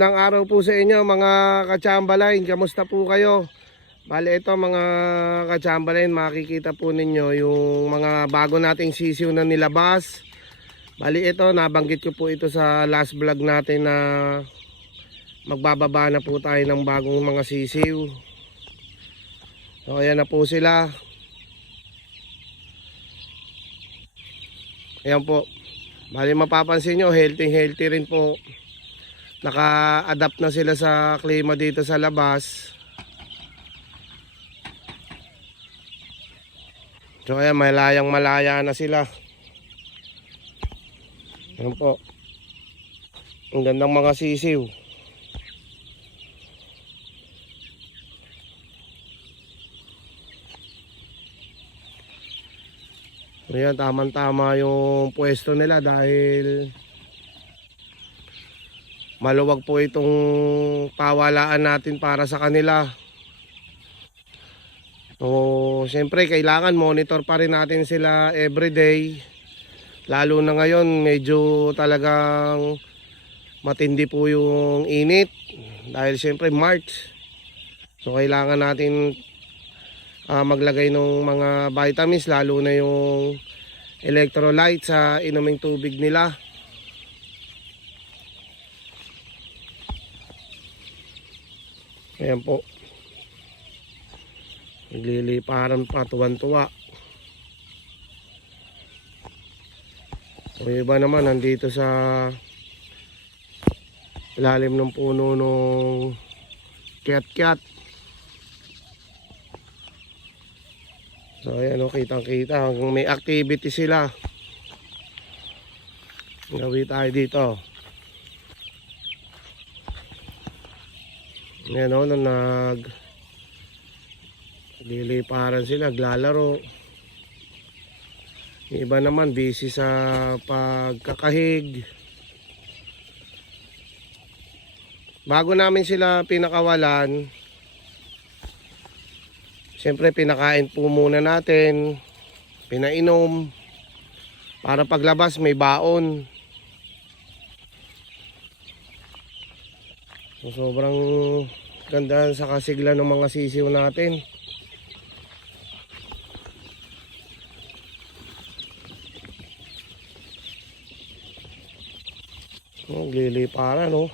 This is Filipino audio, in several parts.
Magandang araw po sa inyo mga ka-Chamberlain. Kamusta po kayo? Bale ito mga ka-Chamberlain, makikita po ninyo yung mga bago nating sisiw na nilabas. Bali ito, nabanggit ko po ito sa last vlog natin na magbababa na po tayo ng bagong mga sisiw. So ayan na po sila. Ayan po. Bali mapapansin nyo, healthy rin po. Naka-adapt na sila sa klima dito sa labas. So ayan, malaya na sila. Ayan po. Ang gandang mga sisiw. Ayan, tamang-tama yung pwesto nila dahil maluwag po itong pawalaan natin para sa kanila. So, siyempre kailangan monitor pa rin natin sila everyday. Lalo na ngayon, medyo talagang matindi po yung init. Dahil siyempre March. So, kailangan natin maglagay ng mga vitamins, lalo na yung electrolyte sa inuming tubig nila. Ayan po. Nagliliparan pa, tuwan-tuwa. O iba naman nandito sa ilalim ng puno nung kiat-kiat. So ayan o, kitang-kita kung may activity sila. Gawin tayo dito. Ayan o, liliparan sila, naglalaro. Yung iba naman busy sa pagkakahig. Bago namin sila pinakawalan, siyempre pinakain po muna natin, pinainom, para paglabas may baon. So, sobrang ganda sa kasigla ng mga sisiw natin. Liliparan no.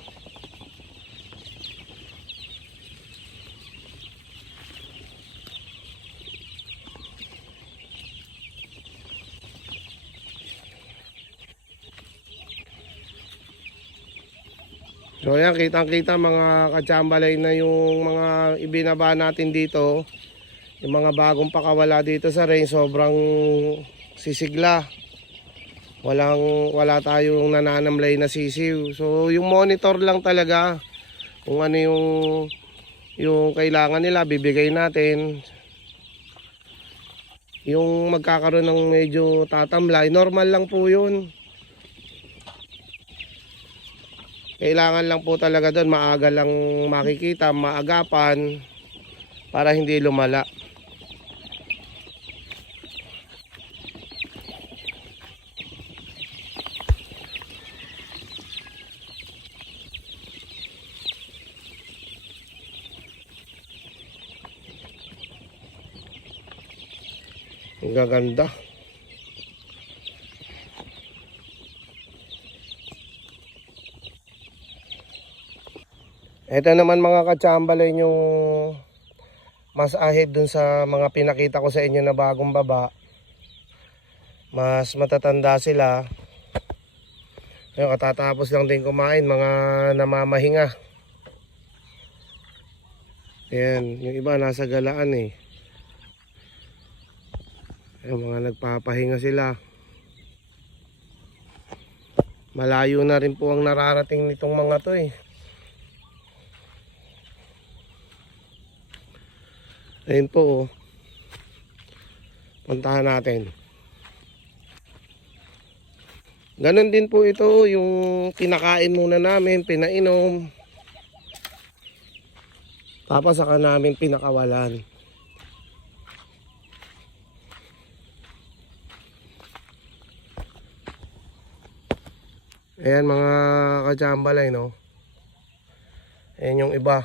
So yan, kitang-kita mga ka-Chamberlain na yung mga ibinaba natin dito. Yung mga bagong pakawala dito sa range, sobrang sisigla. Wala tayong nananamlay na sisiw. So yung monitor lang talaga kung ano yung kailangan nila, bibigay natin. Yung magkakaroon ng medyo tatamlay, normal lang po yun. Kailangan lang po talaga doon maaga lang makikita, maagapan para hindi lumala. Ang gaganda. Ito naman mga ka-Chamberlain yung mas ahead dun sa mga pinakita ko sa inyo na bagong baba. Mas matatanda sila. Ayun, katatapos lang din kumain, mga namamahinga. Ayan, yung iba nasa galaan eh. Ayun, mga nagpapahinga sila. Malayo na rin po ang nararating nitong mga to eh. Ayun po oh. Puntahan natin. Ganon din po ito, yung pinakain muna namin, pinainom. Tapos saka namin pinakawalan. Ayan mga ka-Chamberlain no. Ayan yung iba.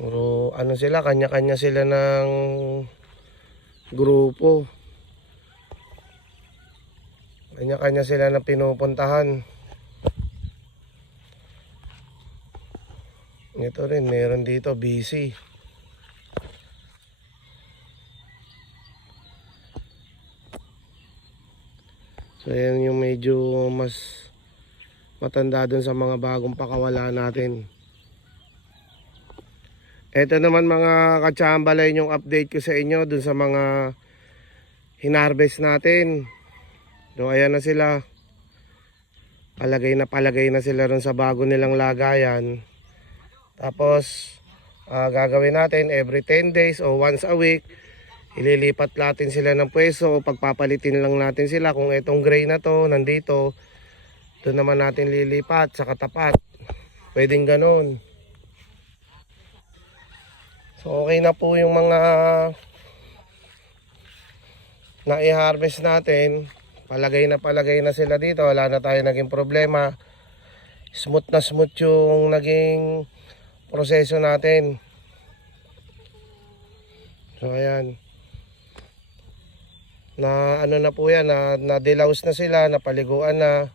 Puro ano sila, kanya-kanya sila ng grupo. Kanya-kanya sila na pinupuntahan. Ito rin, meron dito, busy. So yan yung medyo mas matanda dun sa mga bagong pakawala natin. Ito naman mga katsambalay yung update ko sa inyo dun sa mga hinarvest natin. So ayan na sila. Palagay na sila ron sa bago nilang lagayan. Tapos gagawin natin every 10 days o once a week. Ililipat natin sila ng pwesto o pagpapalitin lang natin sila. Kung itong gray na to nandito, doon naman natin lilipat sa katapat. Pwedeng ganun. So okay na po yung mga na-i-harvest natin. Palagay na sila dito. Wala na tayo naging problema. Smooth na smooth yung naging proseso natin. So ayan. Na ano na po yan, na dilaws na sila, napaliguan na.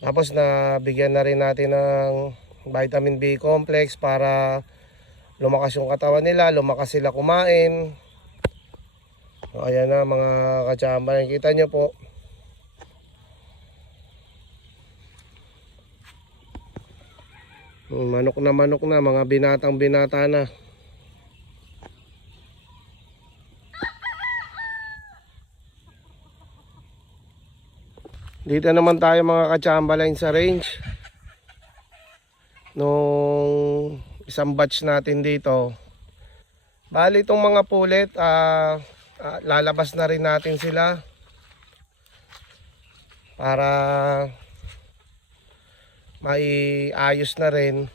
Tapos na bigyan na rin natin ng vitamin B complex para lumakas yung katawan nila, lumakas sila kumain. So ayan na mga katsamba, kita nyo po. Manok na mga binatang binata na. Dito naman tayo mga katsambaline sa range. Nung isang batch natin dito. Bali itong mga pulet, lalabas na rin natin sila. Para maiayos na rin.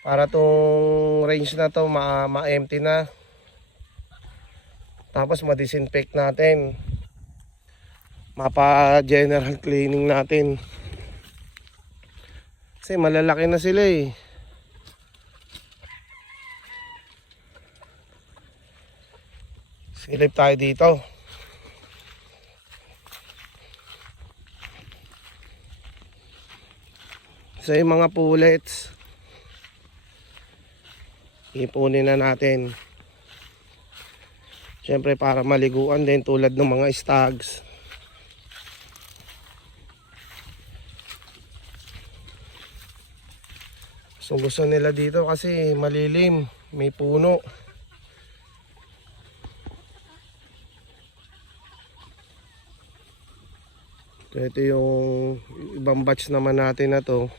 Para tong range na to ma-empty na. Tapos ma-disinfect natin. Mapa-general cleaning natin. Kasi malalaki na sila eh. Silip tayo dito. So yung mga pullets, ipunin na natin. Siyempre para maliguan din tulad ng mga stags. So gusto nila dito kasi malilim, may puno. So ito yung ibang batch naman natin na to.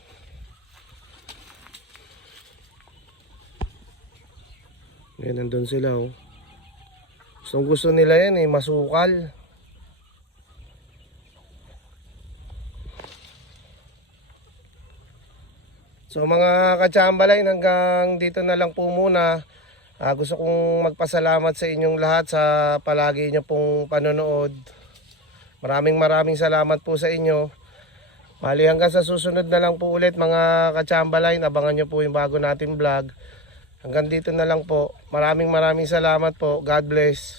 Ngayon nandun sila oh. So gusto nila yan eh, masukal. So mga katsambalay, hanggang dito na lang po muna. Gusto kong magpasalamat sa inyong lahat sa palagi nyo pong panonood. Maraming salamat po sa inyo. Mali hanggang sa susunod na lang po ulit mga katsambalay. Abangan nyo po yung bago nating vlog. Hanggang dito na lang po. Maraming salamat po. God bless.